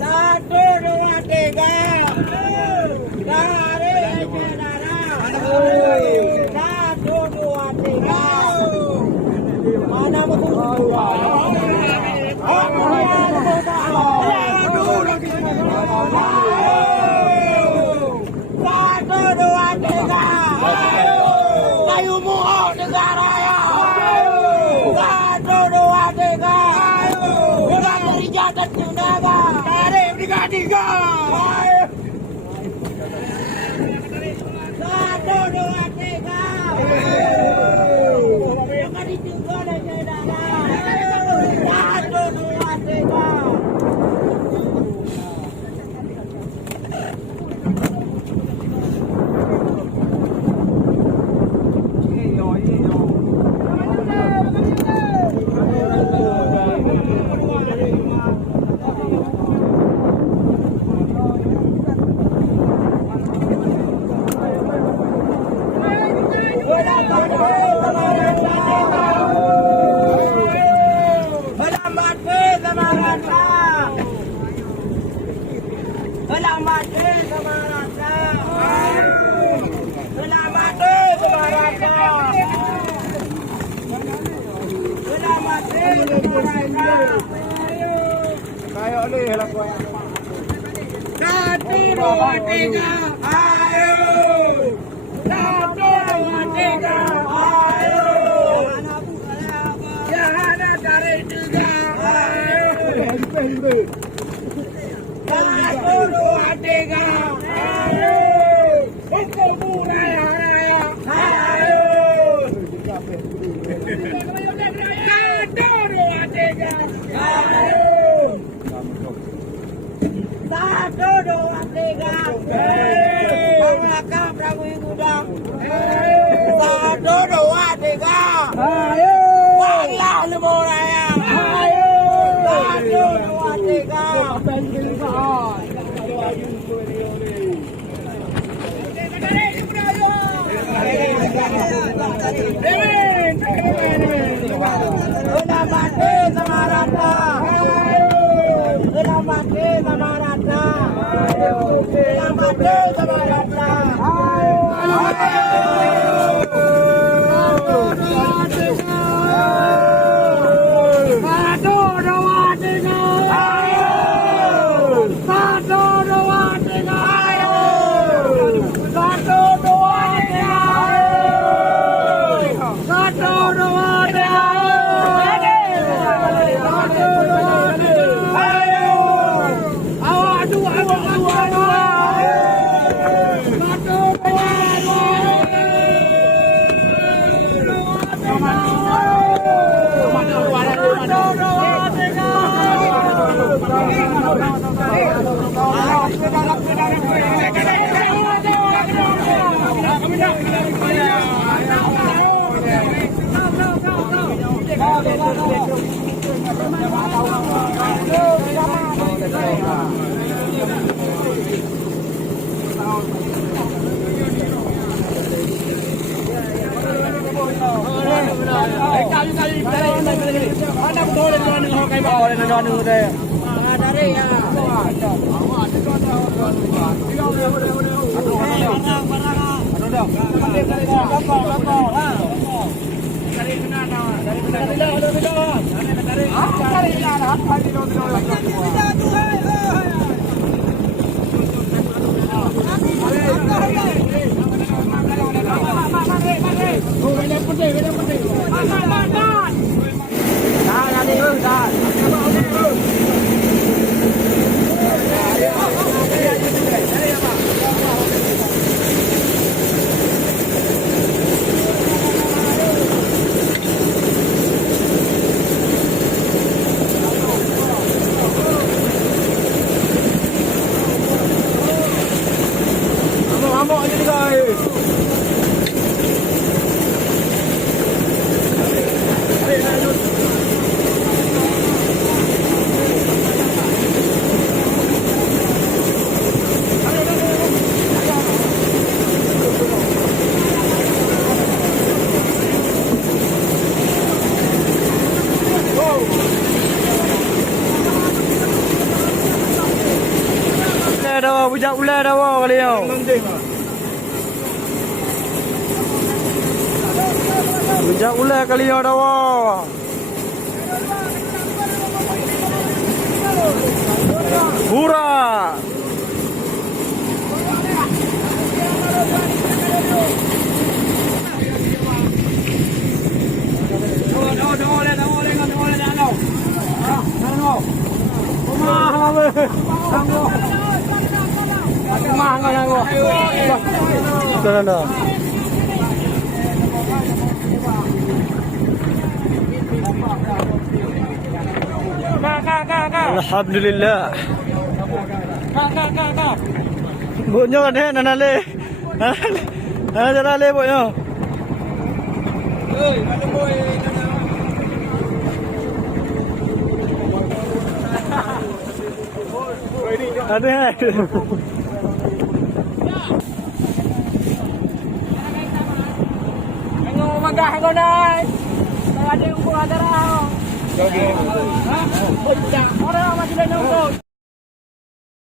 Satu, dua, tiga. Tarik. Tiga Raya. Satu dua tiga. Udah kerja dan tenaga. Tarik tiga. Satu dua tiga. Jangan ditinggal dan tenaga. Satu dua tiga. Kayo ni halak ko. Satu dua tiga, ayo. Satu dua tiga, ayo. Jangan cari tiga, ayo. Satu dua tiga, ayo. Untuk budaya raya, ayo. Satu dua tiga, ayo. Satu dua tiga, belakang Prabu Gudang. Satu dua tiga, ayo. Banglah Lembu Raya, ayo. Satu dua tiga. Udah mati sama Rata. Udah mati sama Rata. Udah mati sama Rata. Satu dua tiga. Satu dua tiga. Satu dua tiga. Satu dua tiga. Bujak ular dah wah kali ni. Bujak ular kali ni dah wah. Hura. Dah, dah. Alhamdulillah. Bunyo kan nanale. Nanale bunyo. Ada. Ang umagahan ko na. Ada yung buha darah. Jogi. Ha? Orang masih ada nunggu.